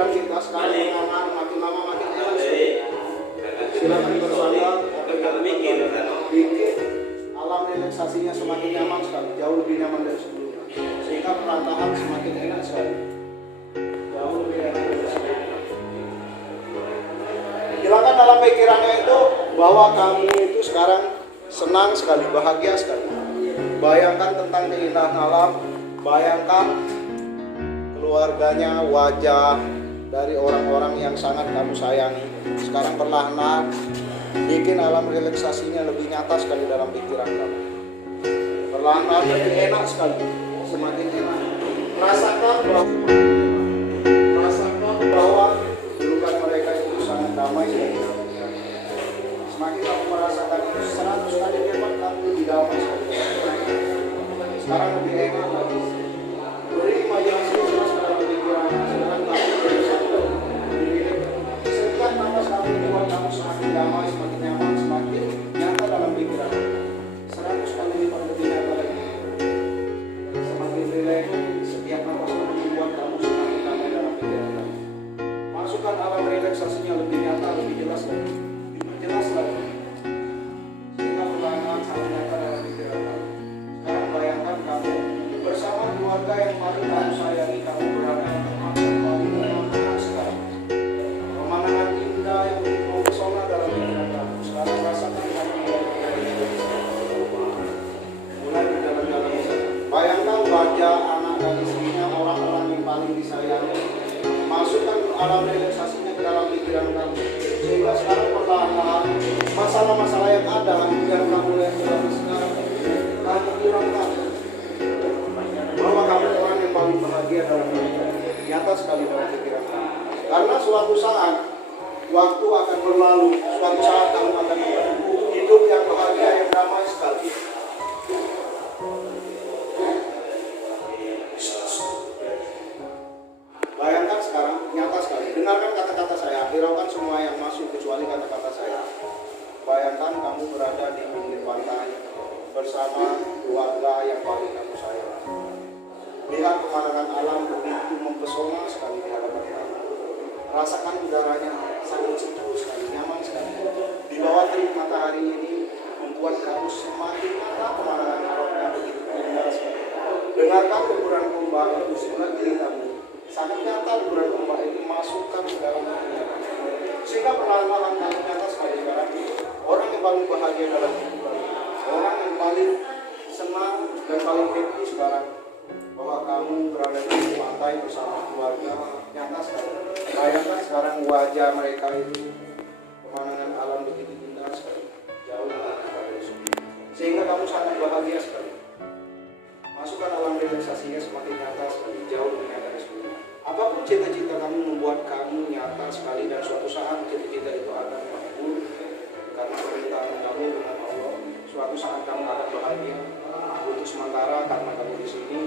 pikiran kita sekarang mengangan makin lama makin enak. Silakan bersandar, bikin alam relaksasinya semakin nyaman sekali, jauh lebih nyaman dari sebelumnya. Sehingga perlahan semakin enak sekali, jauh lebih enak dari sebelumnya. Hilangkan dalam pikirannya itu bahwa kamu itu sekarang senang sekali, bahagia sekali. Bayangkan tentang keindahan alam, bayangkan keluarganya, wajah dari orang-orang yang sangat kamu sayangi. Sekarang perlahan bikin alam relaksasinya lebih nyata sekali dalam pikiran kamu. Perlahan lebih enak sekali, semakin enak. Rasakan bahwa kehidupan mereka itu sangat damai sekali. Semakin kamu merasakan itu 100 kali lipat kamu lebih damai sekali. Sekarang lebih enak lagi. Beri imajinasi dalam pikiran. Sekarang kamu setiap nafas kamu membuat kamu semakin damai, semakin nyaman, semakin nyata dalam pikiran. 100 kali lipat lebih nyata lagi. Semakin rileks, setiap nafas kamu membuat kamu semakin damai dalam pikiran. Masukkan alam relaksasinya lebih nyata, lebih jelas lagi. Jelas lagi. Sehingga perlahan sangat nyata dalam pikiran kamu. Sekarang bayangkan kamu bersama keluarga yang paling kamu sayangi, kamu berada di tempat yang paling menyenangkan sekarang. Pemandangan indah yang mempesona dalam pikiran kamu. Sekarang rasakan kamu mulai berjalan-jalan di sana. Bayangkan wajah anak dan istrinya, orang-orang yang paling disayangi. Masukkan alam relaksasinya ke dalam pikiran kamu. Sehingga sekarang perlahan masalah-masalah yang ada yang kamu lihat dalam sekarang kamu hilangkan. Bahwa kamu orang yang paling bahagia dalam pikiran. Nyata sekali dalam pikiran kamu. Karena suatu saat waktu akan berlalu, suatu saat kamu akan hidup yang bahagia, yang damai sekali. Bayangkan sekarang, nyata sekali. Dengarkan kata-kata saya, hiraukan semua yang masuk kecuali kata-kata saya. Bayangkan kamu berada di pinggir pantai bersama keluarga yang paling kamu sayang. Lihat pemandangan alam begitu mempesona sekali di hadapan kamu. Rasakan udaranya sangat sejuk sekali, nyaman sekali. Di bawah terik matahari ini membuat kamu semakin nyata pemandangan alam yang begitu indah sekali. Dengarkan deburan ombak itu sebelah kiri kamu. Sangat nyata deburan ombak itu masukkan ke dalam hati. Sehingga perlahan-lahan kamu nyata sekali sekarang. Orang yang paling bahagia dalam hidup, orang yang paling senang dan paling happy sekarang. Bahwa kamu berada di pantai bersama keluarga, nyata sekali. Bayangkan sekarang wajah mereka itu, pemandangan alam begitu indah sekali, jauh dari sebelumnya. Sehingga kamu sangat bahagia sekali. Masukkan alam relaksasinya semakin nyata sekali, jauh lebih nyata dari sebelumnya. Apapun cita-cita kamu membuat kamu nyata sekali, dan suatu saat cita-cita itu akan makbul karena permintaan kamu dengan Allah. Suatu saat kamu akan bahagia. Untuk sementara karena kamu di sini,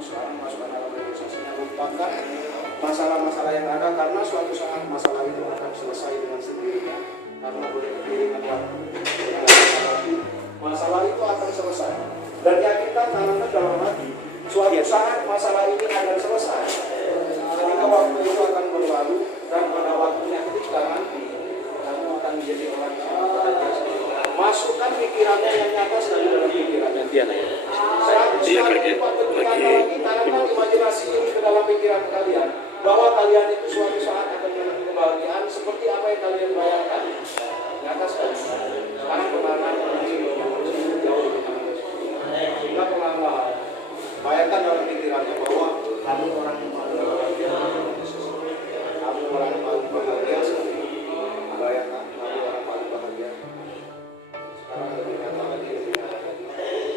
sekarang masukkan alam relaksasinya, lupakan masalah-masalah yang ada, karena suatu saat masalah itu akan selesai dengan sendirinya. Karena boleh beriringan waktu, masalah itu akan selesai. Dan yakinkan tanamkan dalam hati, suatu saat masalah ini akan selesai. Ketika waktu itu akan berlalu, dan pada waktunya ketika nanti kamu akan menjadi orang yang bahagia. Masukkan pikirannya yang nyata sekali dalam pikirannya. Saya lagi tanamkan imajinasi ini ke dalam pikiran kalian, bahwa kalian itu suatu saat akan menemui kebahagiaan seperti apa yang kalian bayangkan. Nyata sekali. Sekarang perlahan jauh lebih nyaman. Sehingga perlahan bayangkan dalam pikirannya bahwa kamu orang yang paling bahagia. Kamu orang yang paling bahagia sekali. Bayangkan kamu orang paling bahagia. Sekarang lebih nyata lagi.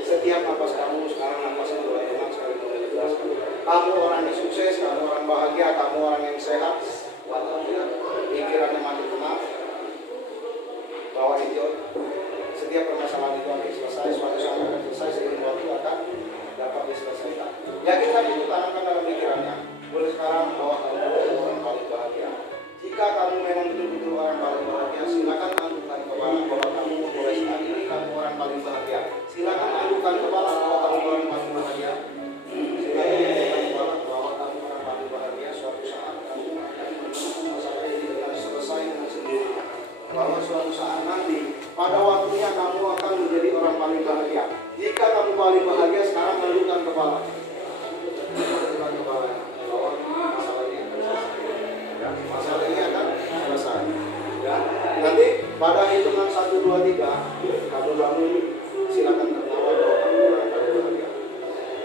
Setiap nafas kamu sekarang nafas yang tenang sekali, jelas sekali. Kamu orang yang sukses, kamu orang bahagia, kamu orang yang sehat. Pikirannya makin tenang. Bawa itu. Setiap permasalahan itu akan selesai, suatu saat akan selesai, sehingga waktu akan dapat diselesaikan. Yakinkan itu, tanamkan dalam pikirannya. Mulai sekarang bahwa kamu orang paling bahagia. Jika kamu memang betul-betul orang paling bahagia, silakan anggukan kepala bahwa kamu mulai saat ini kamu orang paling bahagia. Silakan anggukan kepala bahwa kamu orang paling bahagia. Silakan anggukan kepala bahwa kamu orang paling bahagia. Suatu saat kamu akan nanti pada waktunya kamu akan menjadi orang paling bahagia. Jika kamu paling bahagia, sekarang tundukkan kepala. Tundukkan kepala. Bahwa masalah ini akan selesai. Ya, masalah ini akan selesai. Ya, nanti pada hitungan 1, 2, 3 kamu bangun, silakan tertawa bahwa kamu orang paling bahagia.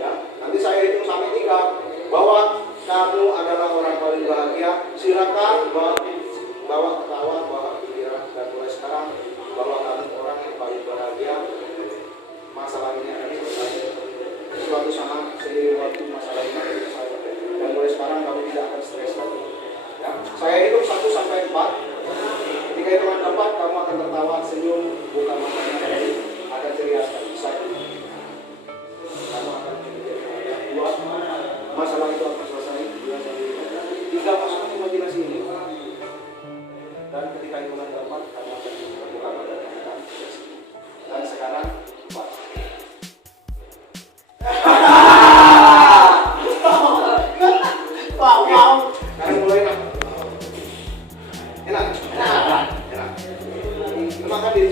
Ya, nanti saya hitung sampai 3 bahwa kamu adalah orang paling bahagia. Silakan bawa ketawa, bawa gembira, dan mulai sekarang bahwa kamu orang yang paling bahagia. Masalah ini akan selesai. Suatu saat seiring waktu masalah ini akan selesai. Dan mulai sekarang kamu tidak akan stres lagi. Ya, saya hitung 1 sampai 4. Ketika hitungan 4 kamu akan tertawa, senyum, buka matanya, akan ceria sekali. 1, kamu akan menjadi bahagia. 2, masalah itu akan selesai. 2 sampai 3 masuk imajinasi ini. Dan ketika hitungan 4 kamu akan buka matanya. Dan sekarang 4. Wow. Sekarang mulai enak. Enak. Enak. Enak. Makan diri